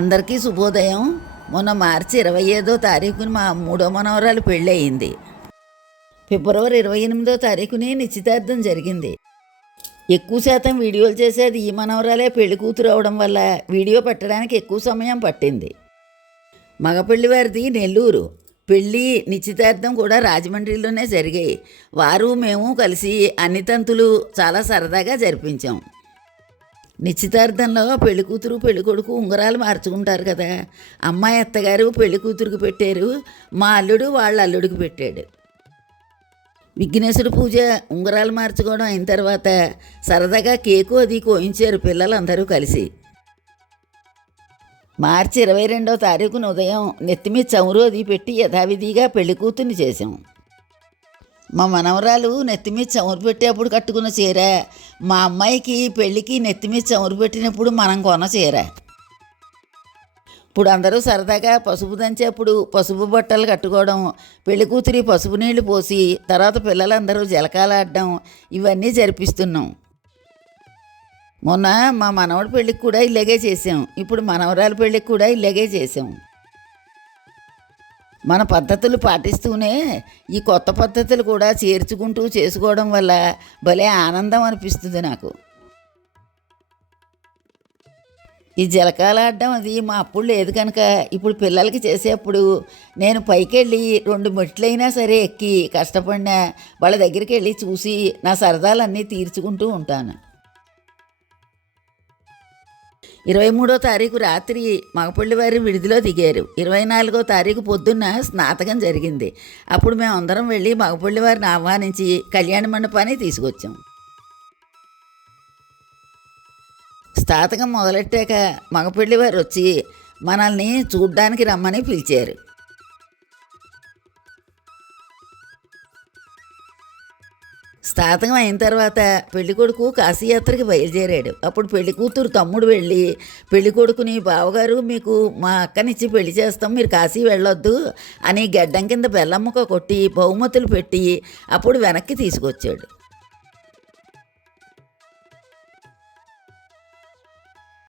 అందరికీ శుభోదయం. మొన్న మార్చి 25వ తారీఖున మా మూడో మనవరాలు పెళ్ళి అయింది. ఫిబ్రవరి 28వ తారీఖుని నిశ్చితార్థం జరిగింది. ఎక్కువ శాతం వీడియోలు చేసేది ఈ మనవరాలే పెళ్లి కూతురు అవడం వల్ల వీడియో పెట్టడానికి ఎక్కువ సమయం పట్టింది. మగపెళ్లి వారిది నెల్లూరు, పెళ్ళి నిశ్చితార్థం కూడా రాజమండ్రిలోనే జరిగాయి. వారు మేము కలిసి అన్ని తంతులు చాలా సరదాగా జరిపించాం. నిశ్చితార్థంలో పెళ్లి కూతురు పెళ్లి కొడుకు ఉంగరాలు మార్చుకుంటారు కదా. అమ్మాయి అత్తగారు పెళ్లి కూతురికి పెట్టారు, మా అల్లుడు వాళ్ళ అల్లుడికి పెట్టాడు. విఘ్నేశ్వర పూజ, ఉంగరాలు మార్చుకోవడం అయిన తర్వాత సరదాగా కేకు అది కోయించారు పిల్లలందరూ కలిసి. మార్చి 22వ తారీఖున ఉదయం నెత్తిమీ చమురు అది పెట్టి యథావిధిగా పెళ్లి కూతుర్ని చేసాం. మా మనవరాలు నెత్తిమీద చమురు పెట్టేప్పుడు కట్టుకున్న చీర, మా అమ్మాయికి పెళ్ళికి నెత్తిమీద చమురు పెట్టినప్పుడు మనం కొన్న చీర. ఇప్పుడు అందరూ సరదాగా పసుపు దంచేప్పుడు పసుపు బట్టలు కట్టుకోవడం, పెళ్లి కూతురి పసుపు నీళ్లు పోసి తర్వాత పిల్లలందరూ జలకాలాడడం, ఇవన్నీ జరిపిస్తున్నాం. మొన్న మా మనవడి పెళ్ళికి కూడా ఇలాగే చేసాం. ఇప్పుడు మనవరాల పెళ్ళికి కూడా ఇలాగే చేసాం. మన పద్ధతులు పాటిస్తూనే ఈ కొత్త పద్ధతులు కూడా చేర్చుకుంటూ చేసుకోవడం వల్ల భలే ఆనందం అనిపిస్తుంది నాకు. ఈ జలకాలాడడం అది మా అప్పుడు లేదు కనుక ఇప్పుడు పిల్లలకి చేసేప్పుడు నేను పైకి వెళ్ళి 2 మెట్లైనా సరే ఎక్కి కష్టపడినా వాళ్ళ దగ్గరికి వెళ్ళి చూసి నా సరదాలన్నీ తీర్చుకుంటూ ఉంటాను. 23వ తారీఖు రాత్రి మగపల్లి వారి విడిదిలో దిగారు. 24వ తారీఖు పొద్దున్న స్నాతకం జరిగింది. అప్పుడు మేము అందరం వెళ్ళి మగపల్లి వారిని ఆహ్వానించి కళ్యాణ మండపాన్ని తీసుకొచ్చాం. స్నాతకం మొదలెట్టాక మగపల్లి వారు వచ్చి మనల్ని చూడ్డానికి రమ్మని పిలిచారు. స్నాతకం అయిన తర్వాత పెళ్ళికొడుకు కాశీయాత్రకి బయలుదేరాడు. అప్పుడు పెళ్లి కూతురు తమ్ముడు వెళ్ళి పెళ్ళికొడుకుని, బావగారు మీకు మా అక్కనిచ్చి పెళ్లి చేస్తాం, మీరు కాశీ వెళ్ళొద్దు అని గడ్డం కింద బెల్లమ్మక కొట్టి బహుమతులు పెట్టి అప్పుడు వెనక్కి తీసుకొచ్చాడు.